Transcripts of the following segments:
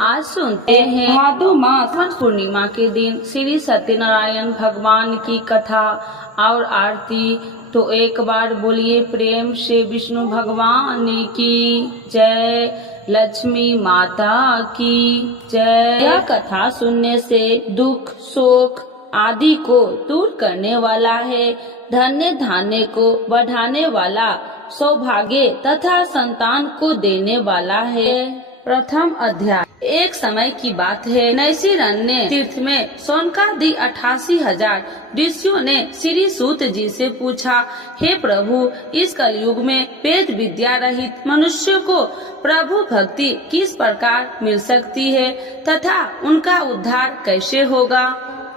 आज सुनते हैं भादो मास पूर्णिमा के दिन श्री सत्यनारायण भगवान की कथा और आरती। तो एक बार बोलिए प्रेम से विष्णु भगवान की जय, लक्ष्मी माता की जय। यह कथा सुनने से दुख शोक आदि को दूर करने वाला है, धन्य धान्य को बढ़ाने वाला, सौभाग्य तथा संतान को देने वाला है। प्रथम अध्याय। एक समय की बात है, नैशिरण्य तीर्थ में शौनकादि 88,000 ऋषियों ने श्री सूत जी से पूछा, हे प्रभु, इस कलयुग में वेद विद्या रहित मनुष्य को प्रभु भक्ति किस प्रकार मिल सकती है तथा उनका उद्धार कैसे होगा।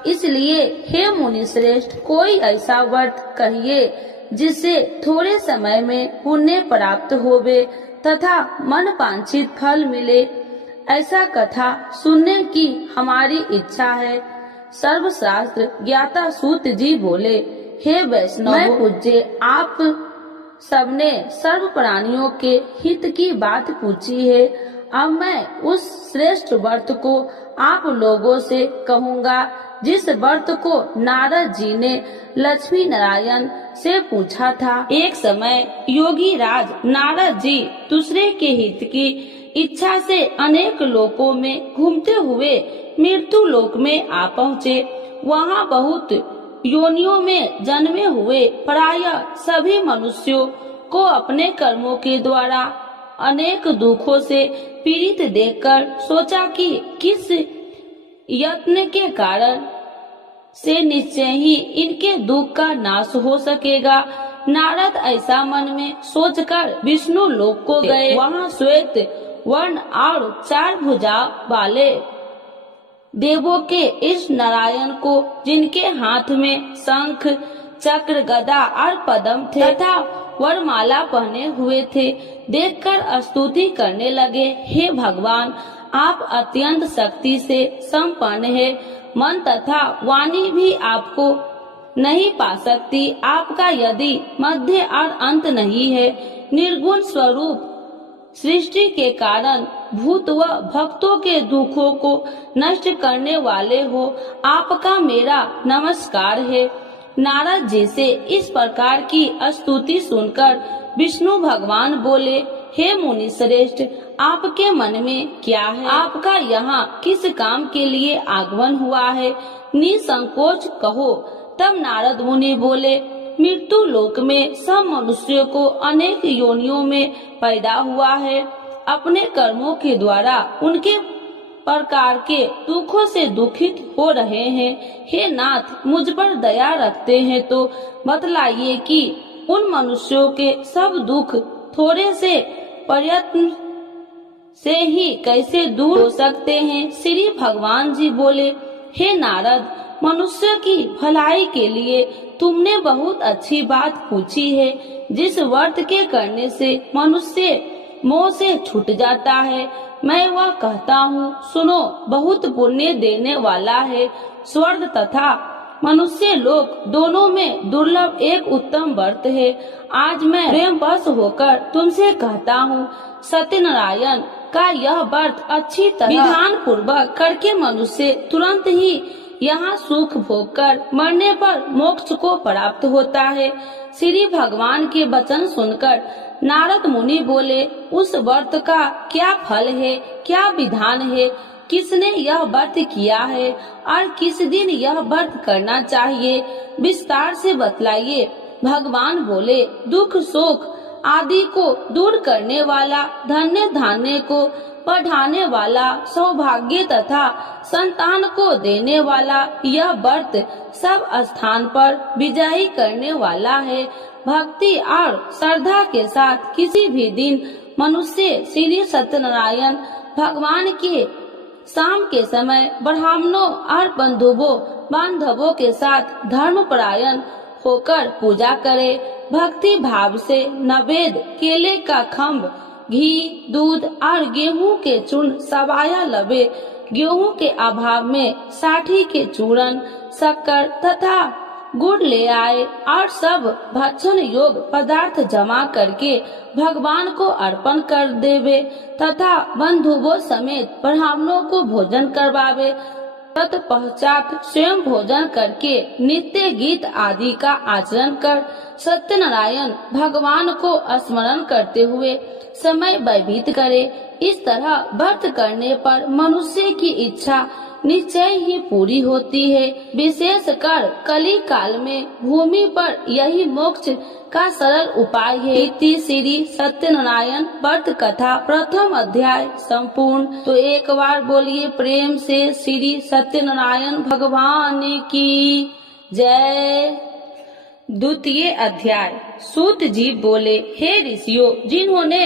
इसलिए हे मुनि श्रेष्ठ, कोई ऐसा व्रत कहिए जिससे थोड़े समय में पुण्य प्राप्त होवे तथा मन वांछित फल मिले। ऐसा कथा सुनने की हमारी इच्छा है। सर्वशास्त्र ज्ञाता सूत जी बोले, हे वैष्णव, मैं पूज्य आप सबने सर्व प्राणियों के हित की बात पूछी है। अब मैं उस श्रेष्ठ व्रत को आप लोगों से कहूँगा जिस व्रत को नारद जी ने लक्ष्मी नारायण से पूछा था। एक समय योगी राज नारद जी दूसरे के हित की इच्छा से अनेक लोकों में घूमते हुए मृत्यु लोक में आ पहुँचे। वहाँ बहुत योनियों में जन्मे हुए प्रायः सभी मनुष्यों को अपने कर्मों के द्वारा अनेक दुखों से पीड़ित देखकर सोचा कि किस यत्न के कारण से निश्चय ही इनके दुख का नाश हो सकेगा। नारद ऐसा मन में सोचकर विष्णु लोक को गए। वहाँ श्वेत वर्ण और 4 भुजा वाले देवों के इस नारायण को, जिनके हाथ में शंख चक्र गदा और पद्म थे तथा वरमाला पहने हुए थे, देखकर स्तुति करने लगे। हे भगवान, आप अत्यंत शक्ति से संपन्न है, मन तथा वाणी भी आपको नहीं पा सकती। आपका यदि मध्य और अंत नहीं है, निर्गुण स्वरूप सृष्टि के कारण भूत व भक्तों के दुखों को नष्ट करने वाले हो, आपका मेरा नमस्कार है। नारद जी से इस प्रकार की स्तुति सुनकर विष्णु भगवान बोले, हे मुनि श्रेष्ठ, आपके मन में क्या है? आपका यहाँ किस काम के लिए आगमन हुआ है? निसंकोच कहो। तब नारद मुनि बोले, मृत्यु लोक में सब मनुष्यों को अनेक योनियों में पैदा हुआ है। अपने कर्मों के द्वारा उनके प्रकार के दुखों से दुखित हो रहे हैं। हे नाथ, मुझ पर दया रखते हैं तो बतलाइए कि उन मनुष्यों के सब दुख थोड़े से प्रयत्न से ही कैसे दूर हो सकते हैं। श्री भगवान जी बोले, हे नारद, मनुष्य की भलाई के लिए तुमने बहुत अच्छी बात पूछी है। जिस व्रत के करने से मनुष्य मोह से छूट जाता है, मैं वह कहता हूँ, सुनो। बहुत पुण्य देने वाला है। स्वर्ग तथा मनुष्य लोक दोनों में दुर्लभ एक उत्तम व्रत है। आज मैं प्रेम वश होकर तुमसे कहता हूँ, सत्यनारायण का यह व्रत अच्छी तरह विधान पूर्वक करके मनुष्य तुरंत ही यहाँ सुख भोग कर मरने पर मोक्ष को प्राप्त होता है। श्री भगवान के वचन सुनकर नारद मुनि बोले, उस व्रत का क्या फल है, क्या विधान है, किसने यह व्रत किया है और किस दिन यह व्रत करना चाहिए, विस्तार से बतलाइए। भगवान बोले, दुख शोक आदि को दूर करने वाला, धन्य धान्य को बढ़ाने वाला, सौभाग्य तथा संतान को देने वाला यह व्रत सब स्थान पर विजयी करने वाला है। भक्ति और श्रद्धा के साथ किसी भी दिन मनुष्य श्री सत्यनारायण भगवान के शाम के समय ब्राह्मणों और बांधवों के साथ धर्मपरायण होकर पूजा करे। भक्ति भाव से नवेद, केले का खम्भ, घी, दूध और गेहूं के चूर्ण सवाया लबे। गेहूं के अभाव में साठी के चूर्ण, शक्कर तथा गुड़ ले आए और सब भक्षण योग पदार्थ जमा करके भगवान को अर्पण कर देवे तथा बंधुओं समेत ब्राह्मणों को भोजन करवावे। तत्पश्चात स्वयं भोजन करके नित्य गीत आदि का आचरण कर सत्यनारायण भगवान को स्मरण करते हुए समय व्यतीत करे। इस तरह व्रत करने पर मनुष्य की इच्छा निश्चय ही पूरी होती है। विशेषकर कली काल में भूमि पर यही मोक्ष का सरल उपाय है। इति श्री सत्यनारायण व्रत कथा प्रथम अध्याय संपूर्ण। तो एक बार बोलिए प्रेम से श्री सत्यनारायण भगवान की जय। द्वितीय अध्याय। सूत जी बोले, हे ऋषियों, जिन्होंने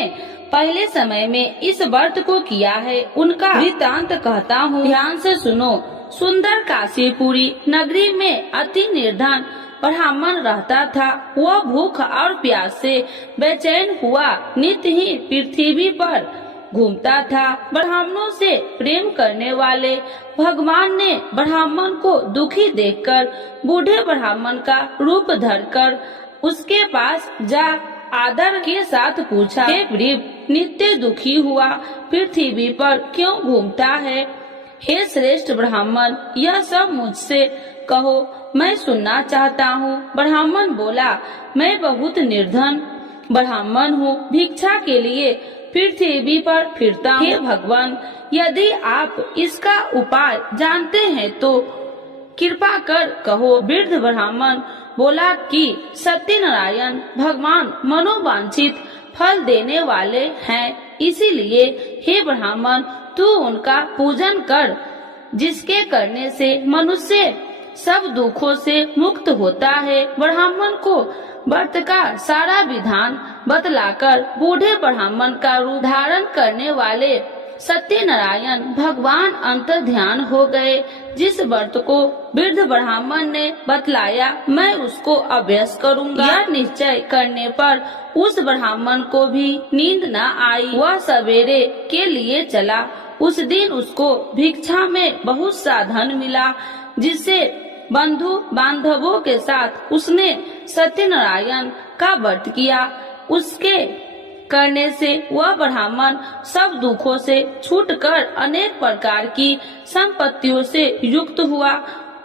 पहले समय में इस व्रत को किया है उनका वृत्तांत कहता हूँ, ध्यान से सुनो। सुंदर काशीपुरी नगरी में अति निर्धन ब्राह्मण रहता था। वह भूख और प्यास से बेचैन हुआ नित्य ही पृथ्वी पर घूमता था। ब्राह्मणों से प्रेम करने वाले भगवान ने ब्राह्मण को दुखी देखकर बूढ़े ब्राह्मण का रूप धरकर उसके पास जा आदर के साथ पूछा, हे गरीब, नित्य दुखी हुआ पृथ्वी पर क्यों घूमता है? हे श्रेष्ठ ब्राह्मण, यह सब मुझसे कहो, मैं सुनना चाहता हूँ। ब्राह्मण बोला, मैं बहुत निर्धन ब्राह्मण हूँ, भिक्षा के लिए पृथ्वी पर फिरता हूँ। हे भगवान, यदि आप इसका उपाय जानते हैं तो कृपा कर कहो। वृद्ध ब्राह्मण बोला कि सत्यनारायण भगवान मनोवांछित फल देने वाले हैं, इसीलिए हे ब्राह्मण, तू उनका पूजन कर, जिसके करने से मनुष्य सब दुखों से मुक्त होता है। ब्राह्मण को व्रत का सारा विधान बतलाकर बूढ़े ब्राह्मण का रूप धारण करने वाले सत्यनारायण भगवान अंतर ध्यान हो गए। जिस व्रत को वृद्ध ब्राह्मण ने बतलाया, मैं उसको अभ्यास करूंगा। यह निश्चय करने पर उस ब्राह्मण को भी नींद न आई। वह सवेरे के लिए चला। उस दिन उसको भिक्षा में बहुत सा धन मिला, जिससे बंधु बांधवों के साथ उसने सत्यनारायण का व्रत किया। उसके करने से वह ब्राह्मण सब दुखों से छूटकर अनेक प्रकार की संपत्तियों से युक्त हुआ।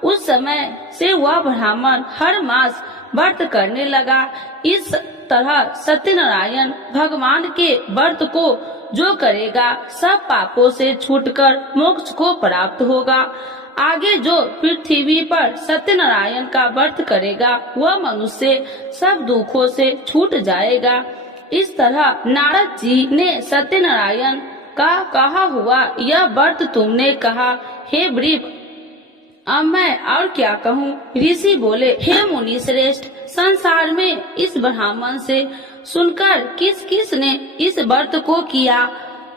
उस समय से वह ब्राह्मण हर मास व्रत करने लगा। इस तरह सत्यनारायण भगवान के व्रत को जो करेगा सब पापों से छूटकर मोक्ष को प्राप्त होगा। आगे जो पृथ्वी पर सत्यनारायण का व्रत करेगा वह मनुष्य सब दुखों से छूट जाएगा। इस तरह नारद जी ने सत्यनारायण का कहा हुआ यह व्रत तुमने कहा, हे वृप, अब मैं और क्या कहूँ? ऋषि बोले, हे मुनि श्रेष्ठ, संसार में इस ब्राह्मण से सुनकर किस किस ने इस व्रत को किया,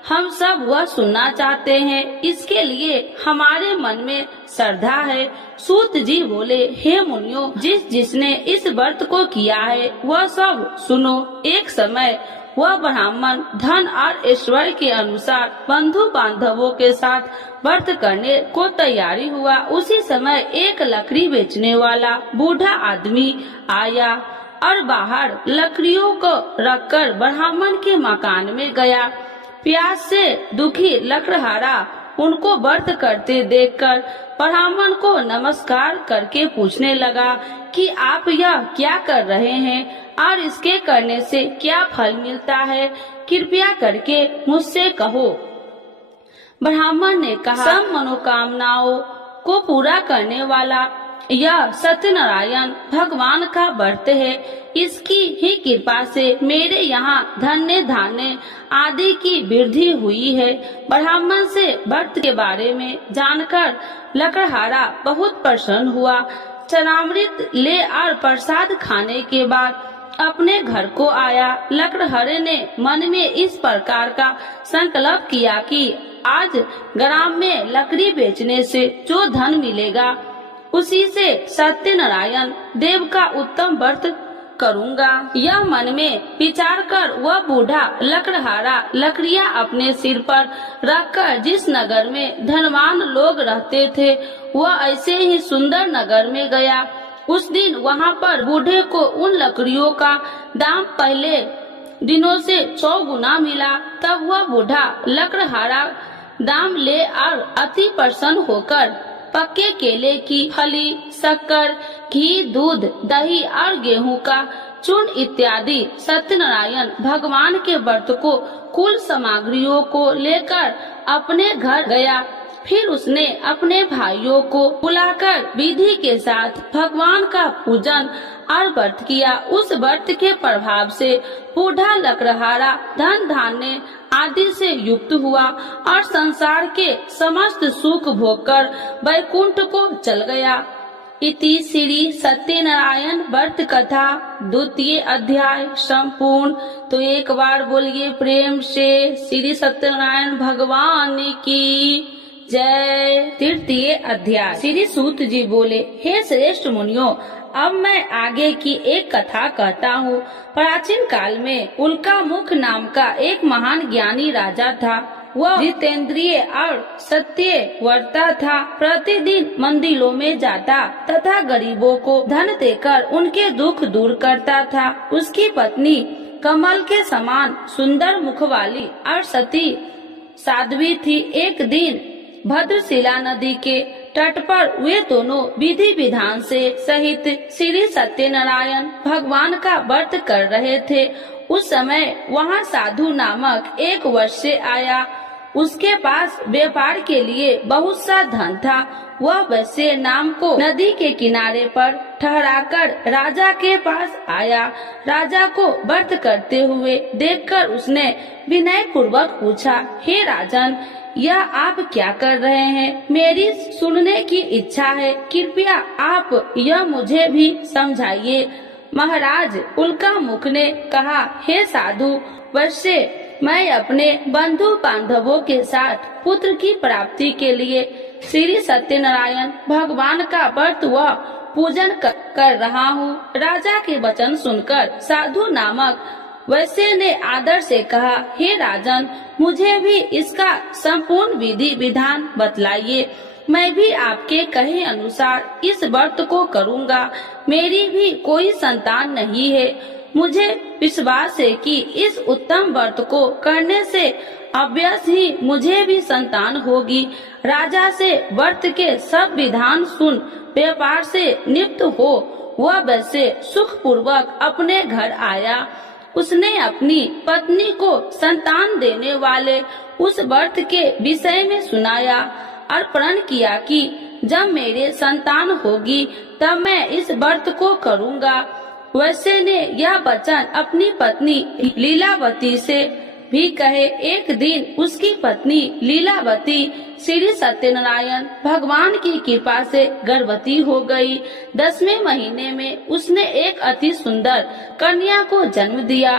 हम सब वह सुनना चाहते हैं। इसके लिए हमारे मन में श्रद्धा है। सूत जी बोले, हे मुनियों, जिसने इस व्रत को किया है वह सब सुनो। एक समय वह ब्राह्मण धन और ऐश्वर्य के अनुसार बंधु बांधवों के साथ व्रत करने को तैयारी हुआ। उसी समय एक लकड़ी बेचने वाला बूढ़ा आदमी आया और बाहर लकड़ियों को रखकर ब्राह्मण के मकान में गया। प्यास से दुखी लकड़हारा उनको व्रत करते देखकर ब्राह्मण को नमस्कार करके पूछने लगा कि आप यह क्या कर रहे हैं और इसके करने से क्या फल मिलता है, कृपया करके मुझसे कहो। ब्राह्मण ने कहा, सब मनोकामनाओं को पूरा करने वाला यह सत्यनारायण भगवान का व्रत है। इसकी ही कृपा से मेरे यहाँ धन्य धान्य आदि की वृद्धि हुई है। ब्राह्मण से व्रत के बारे में जानकर लकड़हारा बहुत प्रसन्न हुआ। चरणामृत ले और प्रसाद खाने के बाद अपने घर को आया। लकड़हारे ने मन में इस प्रकार का संकल्प किया कि आज ग्राम में लकड़ी बेचने से जो धन मिलेगा उसी से सत्यनारायण देव का उत्तम व्रत करूंगा। यह मन में विचार कर वह बूढ़ा लकड़हारा लकड़ियां अपने सिर पर रखकर जिस नगर में धनवान लोग रहते थे वह ऐसे ही सुंदर नगर में गया। उस दिन वहाँ पर बूढ़े को उन लकड़ियों का दाम पहले दिनों से 100 गुना मिला। तब वह बूढ़ा लकड़हारा दाम ले और अति प्रसन्न होकर पक्के केले की फली, शक्कर, घी, दूध, दही और गेहूं का चूर्ण इत्यादि सत्यनारायण भगवान के व्रत को कुल सामग्रियों को लेकर अपने घर गया। फिर उसने अपने भाइयों को बुलाकर विधि के साथ भगवान का पूजन और व्रत किया। उस व्रत के प्रभाव से बूढ़ा लकड़हारा धन धान्य आदि से युक्त हुआ और संसार के समस्त सुख भोगकर वैकुंठ को चल गया। इति श्री सत्यनारायण व्रत कथा 2य अध्याय संपूर्ण। तो एक बार बोलिए प्रेम से श्री सत्यनारायण भगवान की जय। 3य अध्याय। श्री सूत जी बोले, हे श्रेष्ठ मुनियों, अब मैं आगे की एक कथा कहता हूँ। प्राचीन काल में उल्कामुख नाम का एक महान ज्ञानी राजा था। वह जितेंद्रिय और सत्यव्रता था। प्रतिदिन मंदिरों में जाता तथा गरीबों को धन देकर उनके दुख दूर करता था। उसकी पत्नी कमल के समान सुंदर मुख वाली और सती साध्वी थी। एक दिन भद्रशिला नदी के तट पर वे दोनों विधि विधान से सहित श्री सत्यनारायण भगवान का व्रत कर रहे थे। उस समय वहाँ साधु नामक एक वैश्य आया। उसके पास व्यापार के लिए बहुत सा धन था। वह वैश्य नाम को नदी के किनारे पर ठहराकर राजा के पास आया। राजा को व्रत करते हुए देखकर उसने विनय पूर्वक पूछा, हे राजन, यह आप क्या कर रहे हैं? मेरी सुनने की इच्छा है, कृपया आप यह मुझे भी समझाइए। महाराज उल्कामुख ने कहा, हे साधु वैश्य, मैं अपने बंधु बांधवों के साथ पुत्र की प्राप्ति के लिए श्री सत्यनारायण भगवान का व्रत व पूजन कर रहा हूँ। राजा के वचन सुनकर साधु नामक वैश्य ने आदर से कहा, हे राजन, मुझे भी इसका संपूर्ण विधि विधान बतलाइए। मैं भी आपके कहे अनुसार इस व्रत को करूँगा। मेरी भी कोई संतान नहीं है। मुझे विश्वास है कि इस उत्तम व्रत को करने से अवश्य ही मुझे भी संतान होगी। राजा से व्रत के सब विधान सुन व्यापार से निवृत्त हो वह वैसे सुख पूर्वक अपने घर आया। उसने अपनी पत्नी को संतान देने वाले उस व्रत के विषय में सुनाया और प्रण किया कि जब मेरे संतान होगी तब मैं इस व्रत को करूँगा। वैश्य ने यह वचन अपनी पत्नी लीलावती से भी कहे। एक दिन उसकी पत्नी लीलावती श्री सत्यनारायण भगवान की कृपा से गर्भवती हो गई। 10वें महीने में उसने एक अति सुंदर कन्या को जन्म दिया।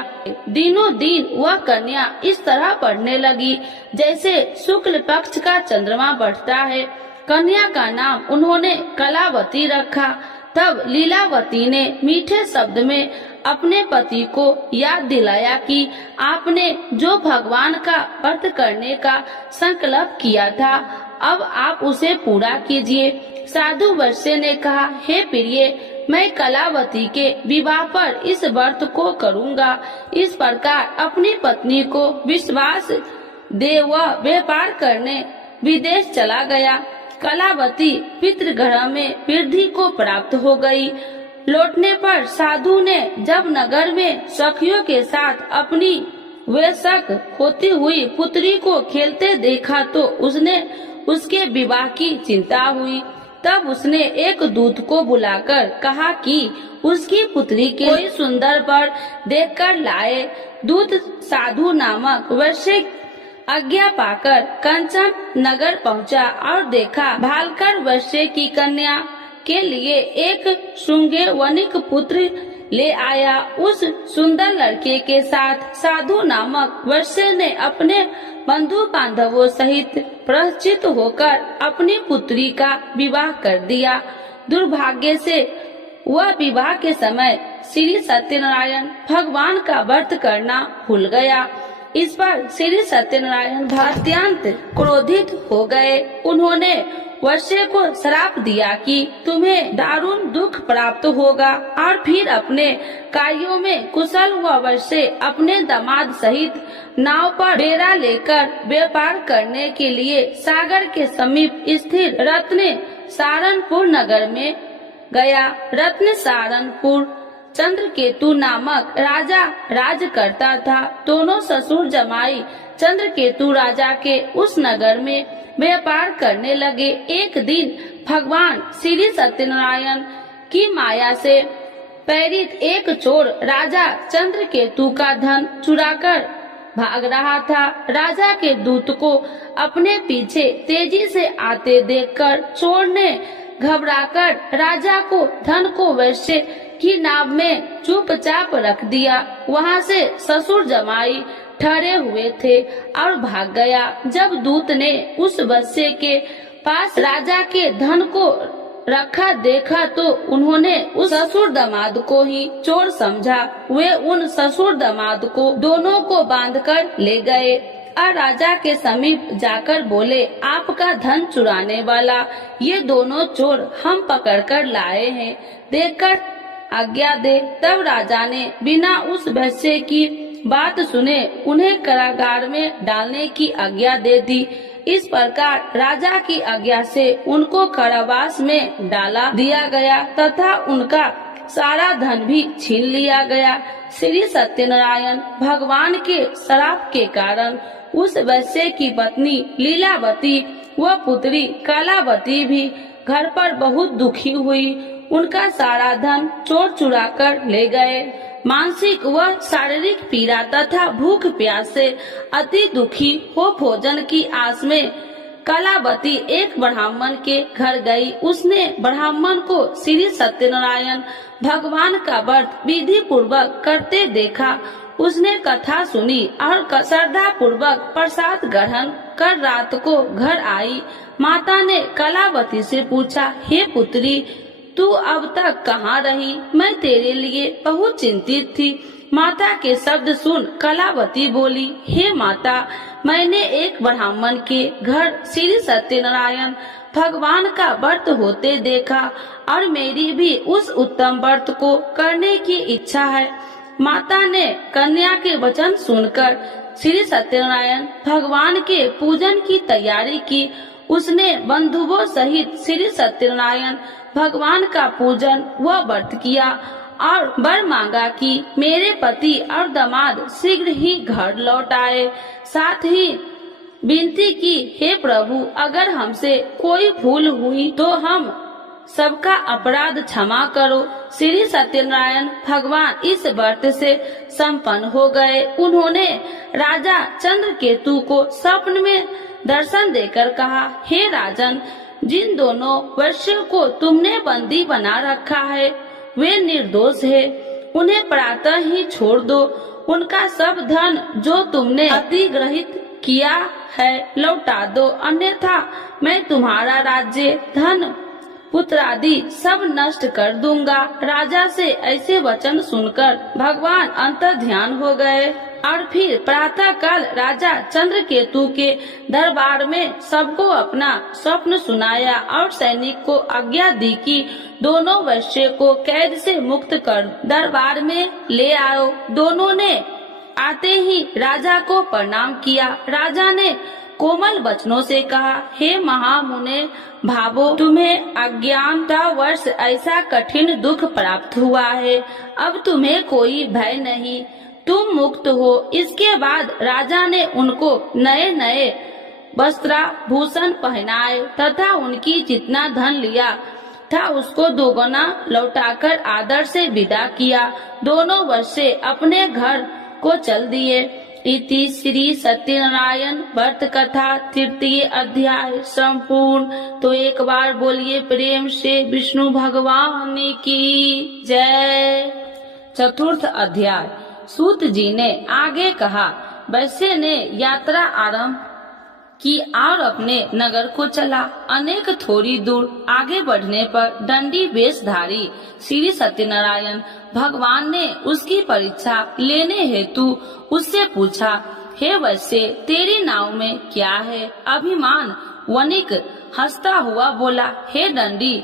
दिनों दिन वह कन्या इस तरह बढ़ने लगी जैसे शुक्ल पक्ष का चंद्रमा बढ़ता है। कन्या का नाम उन्होंने कलावती रखा। तब लीलावती ने मीठे शब्द में अपने पति को याद दिलाया कि आपने जो भगवान का व्रत करने का संकल्प किया था, अब आप उसे पूरा कीजिए। साधु वैश्य ने कहा, हे प्रिय, मैं कलावती के विवाह पर इस व्रत को करूँगा। इस प्रकार अपनी पत्नी को विश्वास दे वह व्यापार करने विदेश चला गया। कलावती पितृगृह में वृद्धि को प्राप्त हो गई। लौटने पर साधु ने जब नगर में सखियों के साथ अपनी वयस्क होती हुई पुत्री को खेलते देखा तो उसने उसके विवाह की चिंता हुई। तब उसने एक दूत को बुलाकर कहा कि उसकी पुत्री के कोई सुंदर वर देखकर लाए। दूत साधु नामक वैश्य आज्ञा पाकर कंचन नगर पहुंचा और देखा भालकर वैश्य की कन्या के लिए एक श्रृंगे वनिक पुत्र ले आया। उस सुंदर लड़के के साथ साधु नामक वैश्य ने अपने बंधु बांधवों सहित प्रचित होकर अपनी पुत्री का विवाह कर दिया। दुर्भाग्य से वह विवाह के समय श्री सत्यनारायण भगवान का व्रत करना भूल गया। इस पर श्री सत्यनारायण अत्यंत क्रोधित हो गए। उन्होंने वैश्य को श्राप दिया कि तुम्हें दारुण दुख प्राप्त होगा, और फिर अपने कार्यों में कुशल हुआ वैश्य अपने दामाद सहित नाव पर बेड़ा लेकर व्यापार करने के लिए सागर के समीप स्थिर रत्न सारनपुर नगर में गया। रत्न सारनपुर चंद्रकेतु नामक राजा राज करता था। दोनों ससुर जमाई चंद्रकेतु राजा के उस नगर में व्यापार करने लगे। एक दिन भगवान श्री सत्यनारायण की माया से प्रेरित एक चोर राजा चंद्रकेतु का धन चुराकर भाग रहा था। राजा के दूत को अपने पीछे तेजी से आते देखकर चोर ने घबराकर राजा को धन को वैश्य की नाव में चुपचाप रख दिया। वहाँ से ससुर जमाई ठहरे हुए थे और भाग गया। जब दूत ने उस वैश्य के पास राजा के धन को रखा देखा तो उन्होंने उस ससुर दामाद को ही चोर समझा। वे उन ससुर दामाद को दोनों को बांधकर ले गए और राजा के समीप जाकर बोले, आपका धन चुराने वाला ये दोनों चोर हम पकड़कर लाए हैं, देखकर आज्ञा दे। तब राजा ने बिना उस वैश्य की बात सुने उन्हें कारागार में डालने की आज्ञा दे दी। इस प्रकार राजा की आज्ञा से उनको कारावास में डाला दिया गया तथा उनका सारा धन भी छीन लिया गया। श्री सत्यनारायण भगवान के श्राप के कारण उस वैश्य की पत्नी लीलावती व पुत्री कलावती भी घर पर बहुत दुखी हुई। उनका सारा धन चोर चुरा कर ले गए। मानसिक व शारीरिक पीड़ा तथा भूख प्यास से अति दुखी हो भोजन की आस में कलावती एक ब्राह्मण के घर गई। उसने ब्राह्मण को श्री सत्यनारायण भगवान का व्रत विधि पूर्वक करते देखा। उसने कथा सुनी और श्रद्धा पूर्वक प्रसाद ग्रहण कर रात को घर आई। माता ने कलावती से पूछा, हे पुत्री, तू अब तक कहाँ रही? मैं तेरे लिए बहुत चिंतित थी। माता के शब्द सुन कलावती बोली, हे माता, मैंने एक ब्राह्मण के घर श्री सत्यनारायण भगवान का व्रत होते देखा और मेरी भी उस उत्तम व्रत को करने की इच्छा है। माता ने कन्या के वचन सुनकर श्री सत्यनारायण भगवान के पूजन की तैयारी की। उसने बंधुओं सहित श्री सत्यनारायण भगवान का पूजन व व्रत किया और वर मांगा कि मेरे पति और दामाद शीघ्र ही घर लौट आए। साथ ही विनती की, हे प्रभु, अगर हमसे कोई भूल हुई तो हम सबका अपराध क्षमा करो। श्री सत्यनारायण भगवान इस व्रत से संपन्न हो गए। उन्होंने राजा चंद्रकेतु को स्वप्न में दर्शन देकर कहा, हे राजन, जिन दोनों वैश्यों को तुमने बंदी बना रखा है वे निर्दोष है, उन्हें प्रातः ही छोड़ दो। उनका सब धन जो तुमने अधिग्रहित किया है लौटा दो, अन्यथा मैं तुम्हारा राज्य, धन, पुत्र आदि सब नष्ट कर दूंगा। राजा से ऐसे वचन सुनकर भगवान अंतर्ध्यान हो गए और फिर प्रातः काल राजा चंद्रकेतु के दरबार में सबको अपना स्वप्न सुनाया और सैनिक को आज्ञा दी कि दोनों वैश्य को कैद से मुक्त कर दरबार में ले आओ। दोनों ने आते ही राजा को प्रणाम किया। राजा ने कोमल वचनों से कहा, हे महामुने भावो, तुम्हें अज्ञानतावश ऐसा कठिन दुख प्राप्त हुआ है। अब तुम्हें कोई भय नहीं, तुम मुक्त हो। इसके बाद राजा ने उनको नए नए वस्त्राभूषण पहनाए तथा उनकी जितना धन लिया था उसको दोगुना लौटाकर आदर से विदा किया। दोनों वैश्य अपने घर को चल दिए। इति श्री सत्यनारायण व्रत कथा तृतीय अध्याय संपूर्ण। तो एक बार बोलिए प्रेम से विष्णु भगवान की जय। चतुर्थ अध्याय। सूत जी ने आगे कहा, वैश्य ने यात्रा आरंभ की और अपने नगर को चला। अनेक थोड़ी दूर आगे बढ़ने पर दंडी वेशधारी श्री सत्यनारायण भगवान ने उसकी परीक्षा लेने हेतु उससे पूछा, हे वैश्य, तेरी नाव में क्या है? अभिमान वनिक हंसता हुआ बोला, हे दंडी,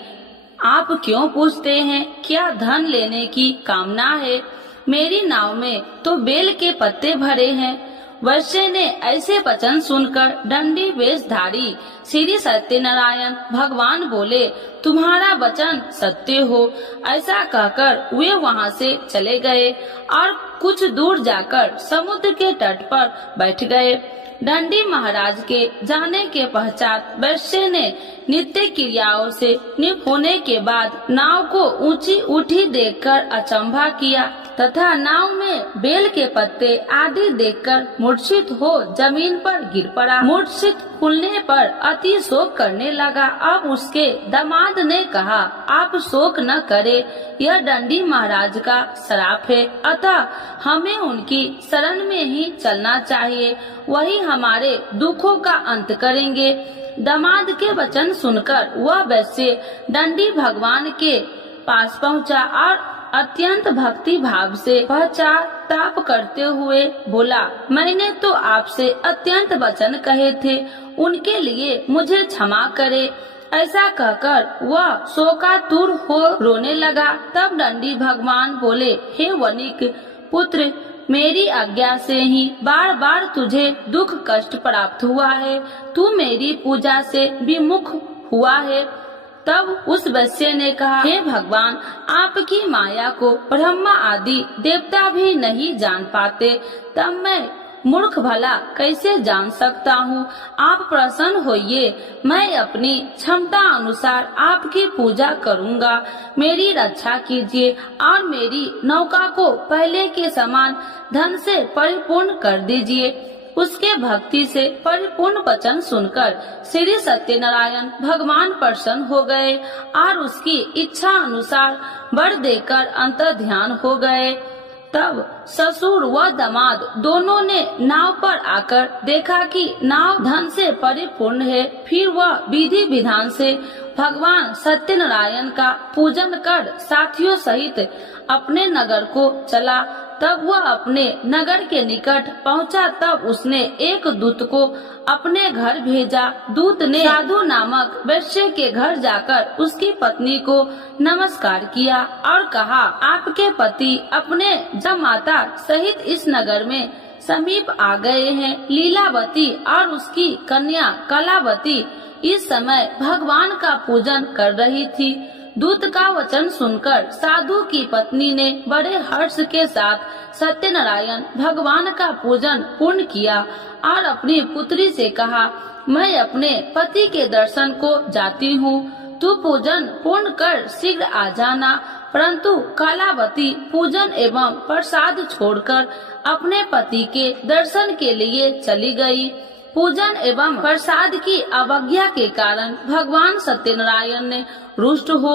आप क्यों पूछते हैं? क्या धन लेने की कामना है? मेरी नाव में तो बेल के पत्ते भरे हैं। वैश्य ने ऐसे वचन सुनकर दंडी वेशधारी श्री सत्यनारायण भगवान बोले, तुम्हारा वचन सत्य हो। ऐसा कहकर वे वहाँ से चले गए और कुछ दूर जाकर समुद्र के तट पर बैठ गए। दंडी महाराज के जाने के पश्चात वैश्य ने नित्य क्रियाओं से निपुण होने के बाद नाव को ऊंची उठी देखकर अचंभा किया तथा नाव में बेल के पत्ते आदि देखकर मूर्छित हो जमीन पर गिर पड़ा। मूर्छित खुलने पर अति शोक करने लगा। अब उसके दामाद ने कहा, आप शोक न करे, यह दंडी महाराज का श्राप है, अतः हमें उनकी शरण में ही चलना चाहिए, वही हमारे दुखों का अंत करेंगे। दामाद के वचन सुनकर वह वैश्य दंडी भगवान के पास पहुंचा और अत्यंत भक्ति भाव से पश्चाताप करते हुए बोला, मैंने तो आपसे अत्यंत वचन कहे थे, उनके लिए मुझे क्षमा करे। ऐसा कहकर वह शोकातुर हो रोने लगा। तब दंडी भगवान बोले, हे वनिक पुत्र, मेरी आज्ञा से ही बार बार तुझे दुख कष्ट प्राप्त हुआ है, तू मेरी पूजा से विमुख हुआ है। तब उस वैश्य ने कहा, हे भगवान, आपकी माया को ब्रह्मा आदि देवता भी नहीं जान पाते, तब मैं मूर्ख भला कैसे जान सकता हूँ। आप प्रसन्न होइए, मैं अपनी क्षमता अनुसार आपकी पूजा करूँगा। मेरी रक्षा कीजिए और मेरी नौका को पहले के समान धन से परिपूर्ण कर दीजिए। उसके भक्ति से परिपूर्ण वचन सुनकर श्री सत्यनारायण भगवान प्रसन्न हो गए और उसकी इच्छा अनुसार वर देकर अंतर ध्यान हो गए। तब ससुर व दामाद दोनों ने नाव पर आकर देखा कि नाव धन से परिपूर्ण है। फिर वह विधि विधान से भगवान सत्यनारायण का पूजन कर साथियों सहित अपने नगर को चला। तब वह अपने नगर के निकट पहुंचा। तब उसने एक दूत को अपने घर भेजा। दूत ने साधु नामक वैश्य के घर जाकर उसकी पत्नी को नमस्कार किया और कहा, आपके पति अपने जमाता सहित इस नगर में समीप आ गए हैं। लीलावती और उसकी कन्या कलावती इस समय भगवान का पूजन कर रही थी। दूत का वचन सुनकर साधु की पत्नी ने बड़े हर्ष के साथ सत्यनारायण भगवान का पूजन पूर्ण किया और अपनी पुत्री से कहा, मैं अपने पति के दर्शन को जाती हूँ, तू पूजन पूर्ण कर शीघ्र आ जाना। परंतु कलावती पूजन एवं प्रसाद छोड़कर अपने पति के दर्शन के लिए चली गई। पूजन एवं प्रसाद की अवज्ञा के कारण भगवान सत्यनारायण ने रुष्ट हो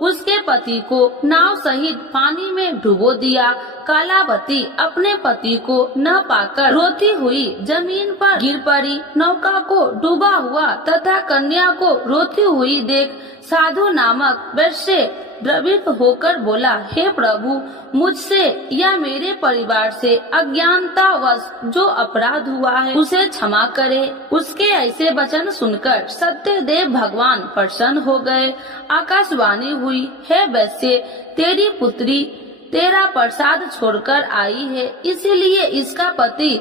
उसके पति को नाव सहित पानी में डुबो दिया। कलावती अपने पति को न पाकर रोती हुई जमीन पर गिर पड़ी। नौका को डूबा हुआ तथा कन्या को रोती हुई देख साधु नामक वैश्य द्रवित होकर बोला, हे प्रभु, मुझसे या मेरे परिवार से अज्ञानतावश जो अपराध हुआ है उसे क्षमा करे। उसके ऐसे वचन सुनकर सत्यदेव भगवान प्रसन्न हो गए। आकाशवाणी हुई, हे वैश्य, तेरी पुत्री तेरा प्रसाद छोड़कर आई है, इसीलिए इसका पति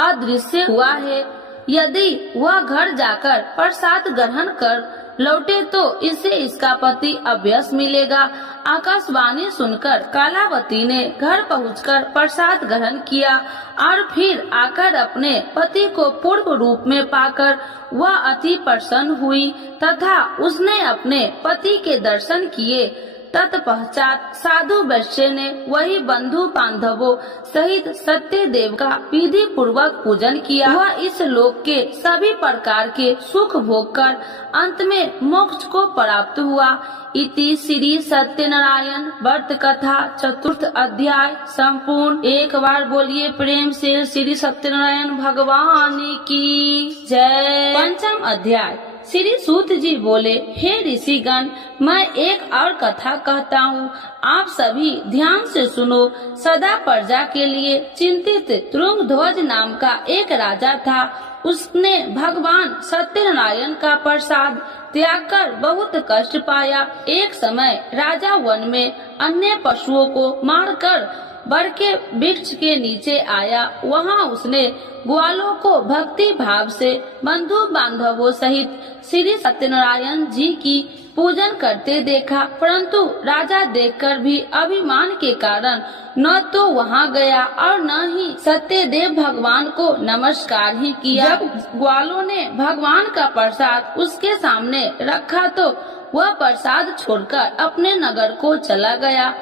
अदृश्य हुआ है। यदि वह घर जाकर प्रसाद ग्रहण कर लौटे तो इसे इसका पति अवश्य मिलेगा। आकाशवाणी सुनकर कलावती ने घर पहुंचकर प्रसाद ग्रहण किया और फिर आकर अपने पति को पूर्ण रूप में पाकर वह अति प्रसन्न हुई तथा उसने अपने पति के दर्शन किए। तत्पश्चात साधु वैश्य ने वही बंधु बांधवों सहित सत्यदेव का विधि पूर्वक पूजन किया। वह इस लोक के सभी प्रकार के सुख भोग कर अंत में मोक्ष को प्राप्त हुआ। इति श्री सत्यनारायण व्रत कथा चतुर्थ अध्याय संपूर्ण। एक बार बोलिए प्रेम से श्री सत्यनारायण भगवान की जय। पंचम अध्याय। श्री सूत जी बोले, हे ऋषिगण, मैं एक और कथा कहता हूँ, आप सभी ध्यान से सुनो। सदा प्रजा के लिए चिंतित तुंगध्वज नाम का एक राजा था। उसने भगवान सत्यनारायण का प्रसाद त्याग कर बहुत कष्ट पाया। एक समय राजा वन में अन्य पशुओं को मारकर बर के वृक्ष के नीचे आया। वहाँ उसने ग्वालों को भक्ति भाव से बंधु बांधवों सहित श्री सत्यनारायण जी की पूजन करते देखा, परंतु राजा देखकर भी अभिमान के कारण न तो वहाँ गया और न ही सत्यदेव भगवान को नमस्कार ही किया। जब ग्वालों ने भगवान का प्रसाद उसके सामने रखा तो वह प्रसाद छोड़कर अपने नगर को चला गया।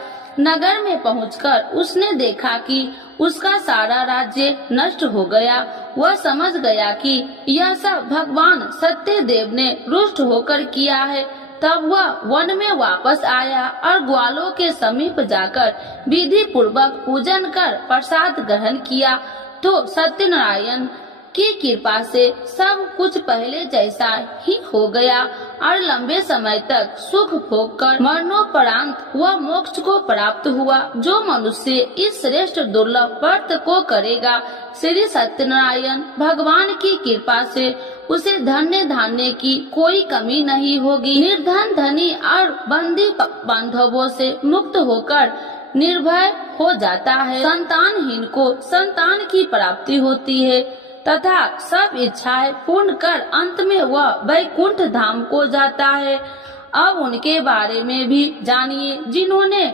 नगर में पहुंचकर उसने देखा कि उसका सारा राज्य नष्ट हो गया। वह समझ गया कि यह सब भगवान सत्यदेव ने रुष्ट होकर किया है। तब वह वन में वापस आया और ग्वालों के समीप जाकर विधि पूर्वक पूजन कर प्रसाद ग्रहण किया तो सत्यनारायण की कृपा से सब कुछ पहले जैसा ही हो गया और लंबे समय तक सुख भोग कर मरणोपरांत वह मोक्ष को प्राप्त हुआ। जो मनुष्य इस श्रेष्ठ दुर्लभ व्रत को करेगा, श्री सत्यनारायण भगवान की कृपा से उसे धन्य धान्य की कोई कमी नहीं होगी। निर्धन धनी और बंदी बांधवों से मुक्त होकर निर्भय हो जाता है। संतानहीन को संतान की प्राप्ति होती है तथा सब इच्छाएं पूर्ण कर अंत में वह वैकुंठ धाम को जाता है। अब उनके बारे में भी जानिए जिन्होंने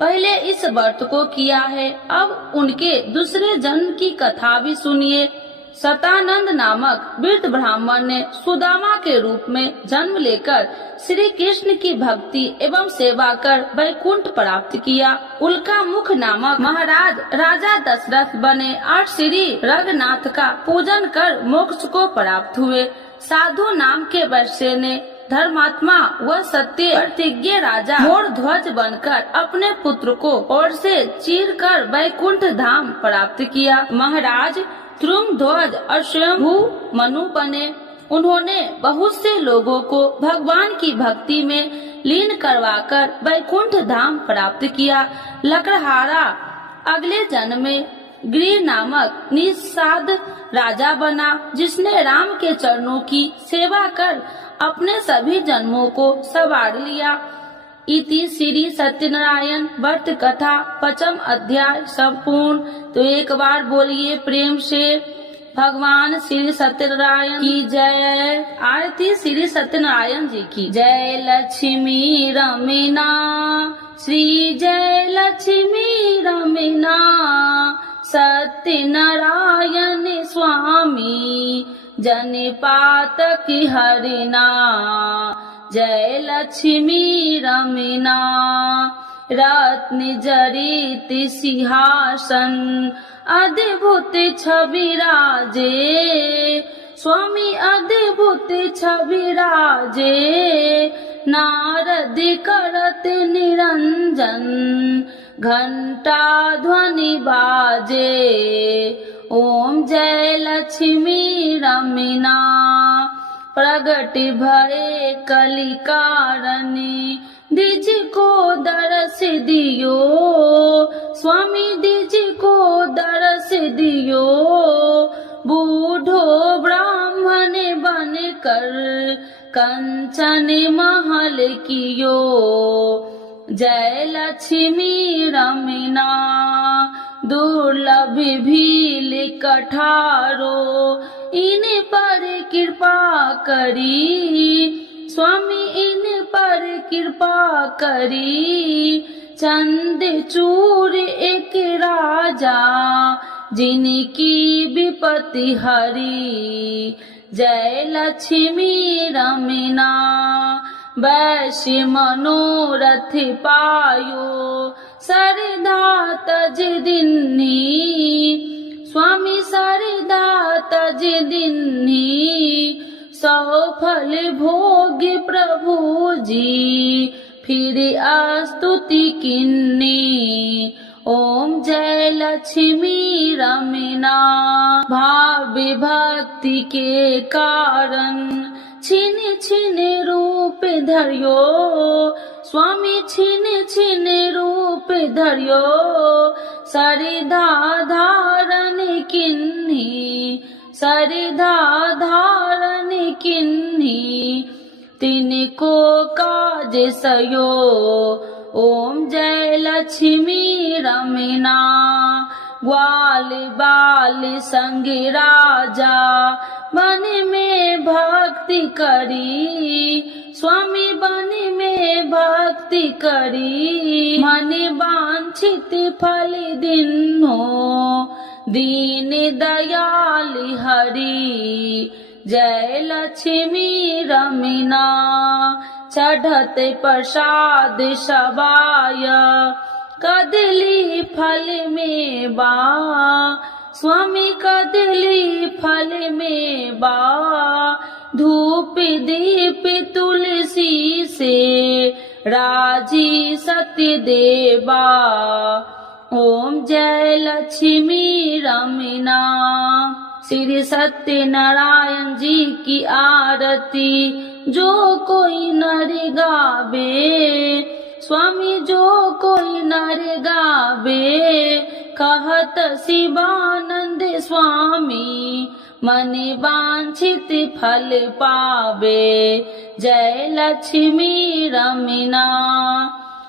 पहले इस व्रत को किया है। अब उनके दूसरे जन्म की कथा भी सुनिए। सतानंद नामक वृद्ध ब्राह्मण ने सुदामा के रूप में जन्म लेकर श्री कृष्ण की भक्ति एवं सेवा कर वैकुंठ प्राप्त किया। उल्का मुख नामक महाराज राजा दशरथ बने और श्री रघुनाथ का पूजन कर मोक्ष को प्राप्त हुए। साधु नाम के वैश्य ने धर्मात्मा व सत्य प्रतिज्ञ राजा मोर ध्वज बनकर अपने पुत्र को ओर से चीर कर वैकुंठ धाम प्राप्त किया। महाराज ध्रुमध्वज और स्वयंभू मनु बने। उन्होंने बहुत से लोगों को भगवान की भक्ति में लीन करवाकर वैकुंठ धाम प्राप्त किया। लकड़हारा अगले जन्म में गिरि नामक निषाद राजा बना, जिसने राम के चरणों की सेवा कर अपने सभी जन्मों को संवार लिया। इति श्री सत्यनारायण व्रत कथा 5वां अध्याय संपूर्ण। तो एक बार बोलिए प्रेम से भगवान श्री सत्यनारायण की जय। आरती श्री सत्यनारायण जी की जय। लक्ष्मी रमीना श्री जय लक्ष्मी रमीना सत्यनारायण स्वामी जनिपात की हरिना। जय लक्ष्मी रमीना रत्न जड़ित सिंहासन अद्भुत छवि राजे स्वामी अद्भुत छवि राजे। नारद करत निरंजन घंटा ध्वनि बाजे। ओम जय लक्ष्मी रमीना प्रगट भये कलिकारणी दिज को दरस दियो स्वामी दिज को दरस दियो। बूढ़ो ब्राह्मण बन कर कंचन महल कियो। जय लक्ष्मी रमीना दुर्लभ भील कठारो इन पर कृपा करी स्वामी इन पर कृपा करी। चंद चूर एक राजा जिनकी विपत्ति हरी। जय लक्ष्मी रमीना वैश्य मनोरथ पायो सरदा तज दिन्नी स्वामी सरदा तज दिन्नी। सफल भोग प्रभु जी फिर स्तुति किन्नी। ओम जय लक्ष्मी रमीना भाव विभक्ति के कारण छिन छिन रूप धरियो स्वामी छिन छिन रूप धरियो। सरधा धारण किन्ही सरिधा धारण किन्हीं तिनको काज सयो। ओम जय लक्ष्मी रमीना ग्वाल बाल संग राजा बन में भक्ति करी। स्वामी बन में भक्ति करी। मन वांछित फल दिन्हो दीन दयाल हरि। जय लक्ष्मी रमीना चढ़त प्रसाद सबाय कदली फल में बा। स्वामी कदली फल में बा। धूप दीप तुलसी से राजी सत्य देवा। ओम जय लक्ष्मी रमीना। श्री सत्यनारायण जी की आरती जो कोई नर गावे। स्वामी जो कोई नर गावे कहत शिवानंद स्वामी मन वांछित फल पावे। जय लक्ष्मी रमीना।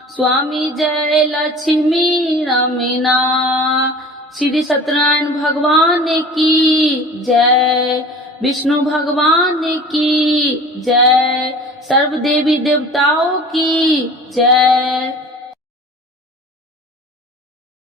स्वामी जय लक्ष्मी रमीना। श्री सत्यनारायण भगवान की जय। विष्णु भगवान की जय। सर्व देवी देवताओं की जय।